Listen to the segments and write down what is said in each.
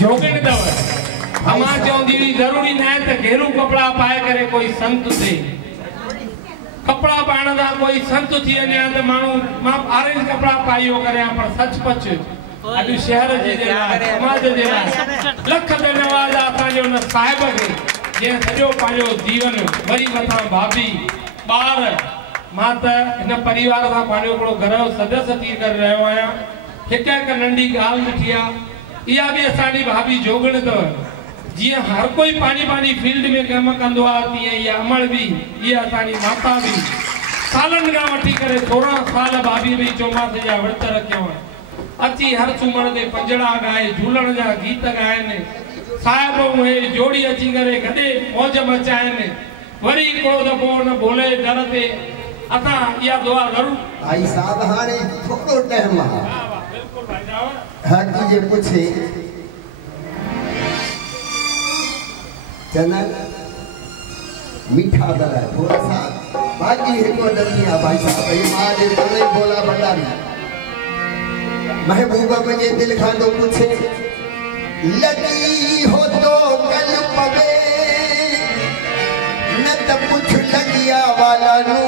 जोगिन दव हमा चौंदी जरूरी न है त घेरू कपड़ा पाए करे कोई संत थे कपड़ा पाण दा कोई संत थी अने त मानू मां ऑरेंज कपड़ा पाइयो करे पर सचपच अॼु शहर जे समाज जे लख धन्यवाद असांजो न साहिब खे जंहिं सॼो पंहिंजो जीवन वरी मथां भाभी ॿार मां त हिन परिवार सां पंहिंजो हिकिड़ो घर जो सदस्य थी करे रहियो आहियां हिकु हिकु नंढी ॻाल्हि ॾिठी आहे इहा बि असांजी भाभी जोगिन अथव जियां हर कोई पानी पानी फील्ड में कम कंदो आहे तीअं इहा अमड़ बि इहा असांजी माता बि सालनि खां वठी करे 16 साल भाभी बि चौमासे जा विर्त रखियो अची हर सुमण ते पंजड़ा गाए झूलण जा गीत गाइनि साहिब उहे जोड़ी अची करे गॾे मौज मचाइनि वरी हिकिड़ो दफ़ो न बोले दर ते असां इहा दुआ ज़रूरु भाई साहब हाणे थोरो टाइम आहे बिल्कुलु भाई साहब हर तुझे पूछे चना मीठा गला थोड़ा सा बाकी है को दनिया भाई साहब ये मां दे बोले बोला भंडारी महबूबा मुझे दिल खांदो पूछे लगी हो तो कल पवे न त पूछ लगिया वाला नू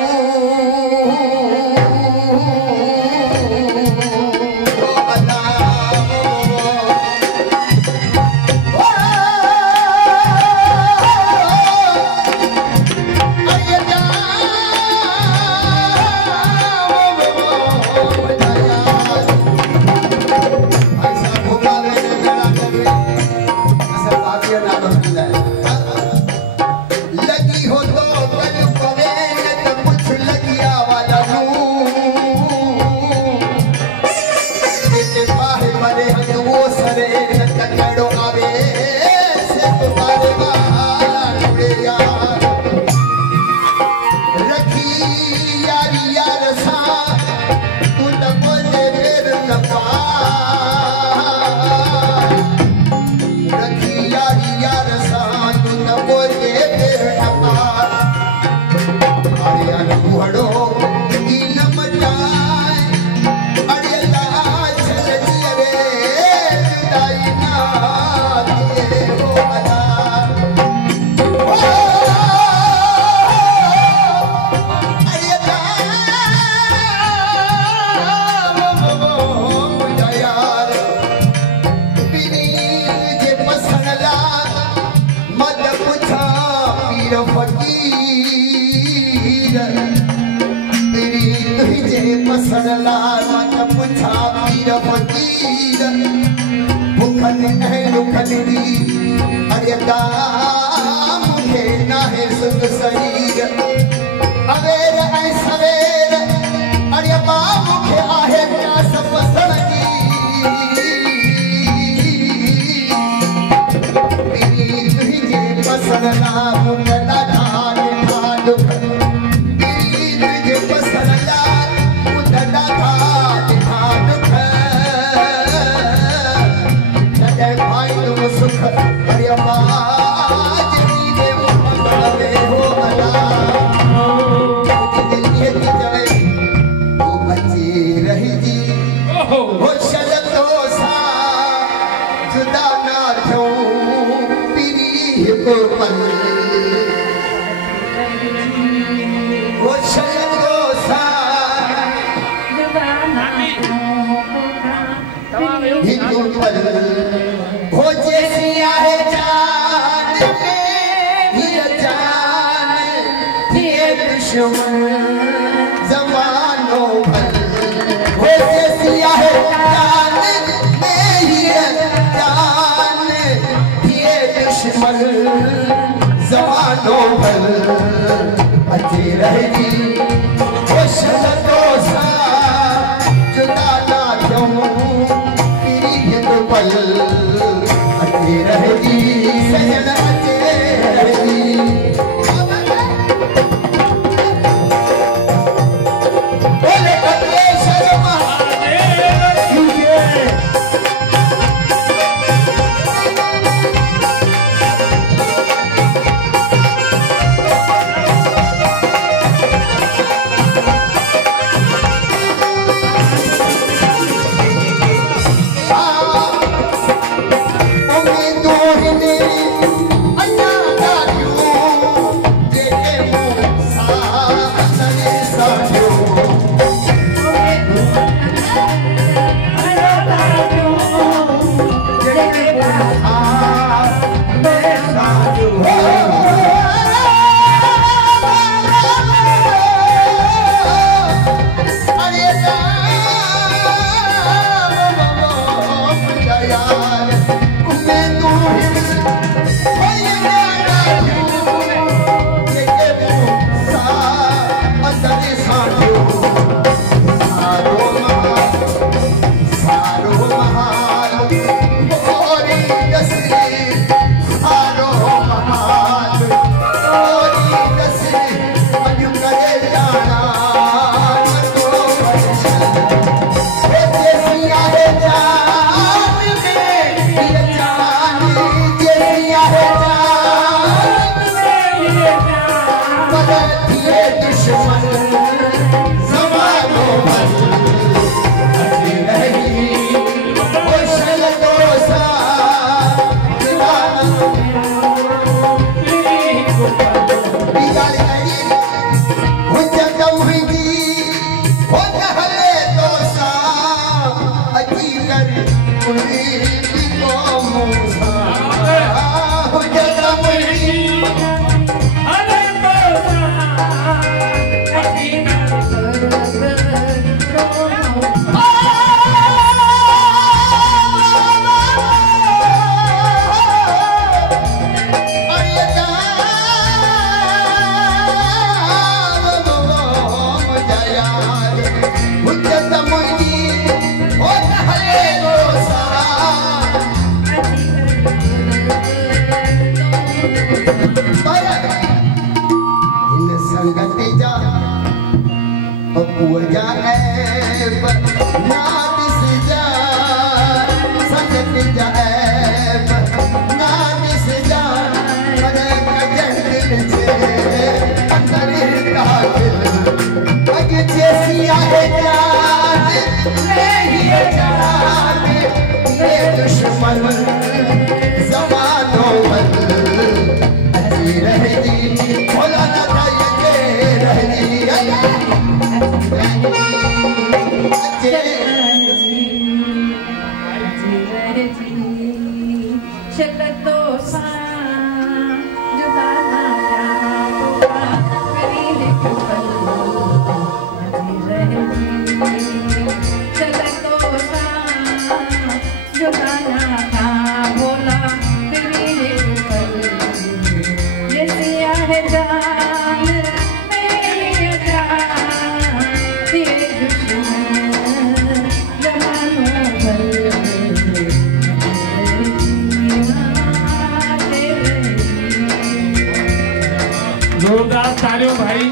जोरदार तालियों भाई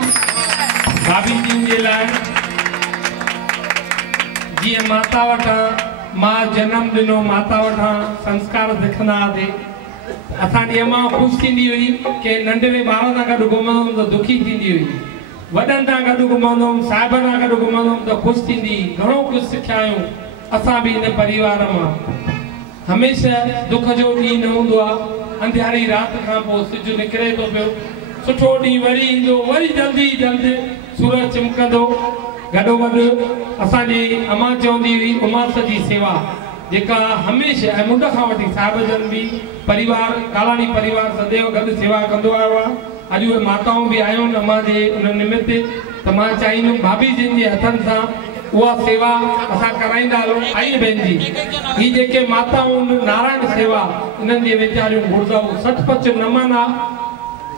भाभी जी जे लाइ जी माता वटा मां जन्म दिनो माता वटा संस्कार सिखंदा थे असांजी अम्मा खुश थींदी हुई के नंढड़े ॿार सां गॾु घुमंदुमि त दुखी थींदी हुई वॾनि सां गॾु घुमंदुमि साहिबनि सां गॾु घुमंदुमि त ख़ुशि थींदी घणो कुझु सिखिया आहियूं असां बि हिन परिवार मां हमेशह दुख जो ॾींहुं न हूंदो आहे अंधियारी राति खां पोइ सिज निकिरे थो पियो सुठो ॾींहुं वरी ईंदो वरी जल्दी जल्दी सूरज चिमकंदो गॾोगॾु असांजी अम्मा चवंदी हुई उमास जी सेवा जेका हमेशह ऐं मुंड खां वठी साहिब जन बि परिवार कालाणी परिवार सदैव गॾु सेवा कंदो आयो आहे अॼु उहे माताऊं बि आयूं आहिनि अम्मा जे उन निमित त मां चाहींदुमि भाभी जिन जे हथनि सां उहा सेवा असां कराईंदा हलूं आई भेण जी ही जेके माताऊं नारायण सेवा इन्हनि जे वीचारियूं घुरदाऊं सचपच नमन आहे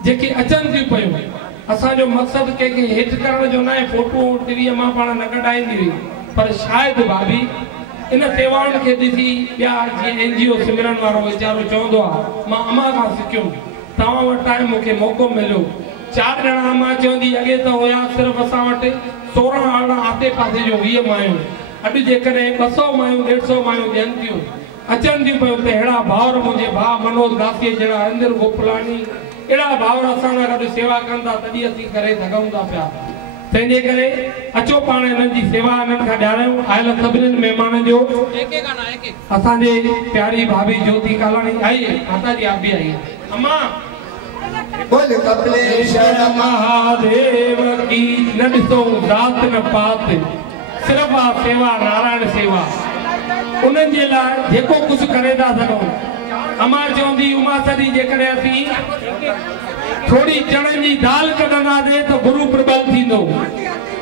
जेके अचनि थियूं पियूं असांजो मक़सदु कंहिंखे हेठि करण जो न आहे फोटो टीवीअ मां पाण न कढाईंदी हुई पर शायदि भाभी इन सेवाउनि खे ॾिसी ॿिया जीअं NGO सिमरन वारो वीचारो चवंदो आहे मां अम्मा खां सिखियुमि तव्हां वटि आहे मूंखे मौक़ो मिलियो 4 ॼणा अम्मा चवंदी अॻे त हुया सिर्फ़ु असां वटि 16 अरिड़हं आसे पासे जो 20 मायूं अॼु जेकॾहिं 200 मायूं 150 मायूं ॾियनि थियूं अचनि थियूं पियूं त अहिड़ा भाउर मुंहिंजे भाउ मनोज दासीअ जहिड़ा इंद्र गोपलानी अहिड़ा भाउर असां सां गॾु सेवा कनि था तॾहिं असीं करे सघूं था पिया तंहिंजे करे अचो पाण हिननि जी सेवा हिननि खां ॼाणायूं आयल सभिनीनि महिमाननि जो असांजे प्यारी भाभी ज्योति कालाणी आई माता जी आप बि आई अम्मा बोल कपिलेश्वर महादेव की न ॾिसो रात न पात सिर्फ़ आ सेवा नारायण सेवा उन्हनि जे लाइ जेको कुझु करे था सघूं अम्मा चवंदी उमा सदी जेकॾहिं असीं थोड़ी चणनि जी दाल कढंदासीं त गुरु प्रबल थींदो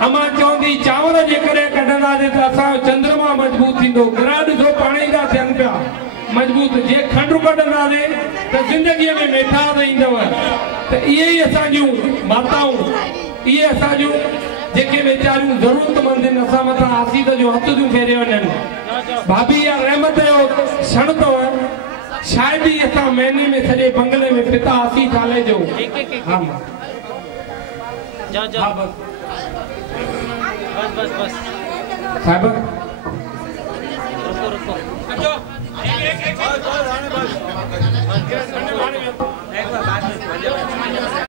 अम्मा चवंदी चांवर जेकॾहिं कढंदासीं त असांजो चंद्रमा मजबूत थींदो ग्रह ॾिसो पाणी था थियनि पिया मजबूत जे खंडु कढंदासीं त ज़िंदगीअ में मिठास ईंदव। त इहे ई असांजूं माताऊं, इहे असांजूं जेके वीचारियूं ज़रूरतमंद आहिनि, असां मथां आसीस जो हथ थियूं फेरे वञनि। भाभी या रहमत जो क्षण अथव, शायद ही असां महीने में सॼे बंगले में पिता आसीस हाले जो। हाँ हाँ बस बस बस साहब रुको एक बार बाद में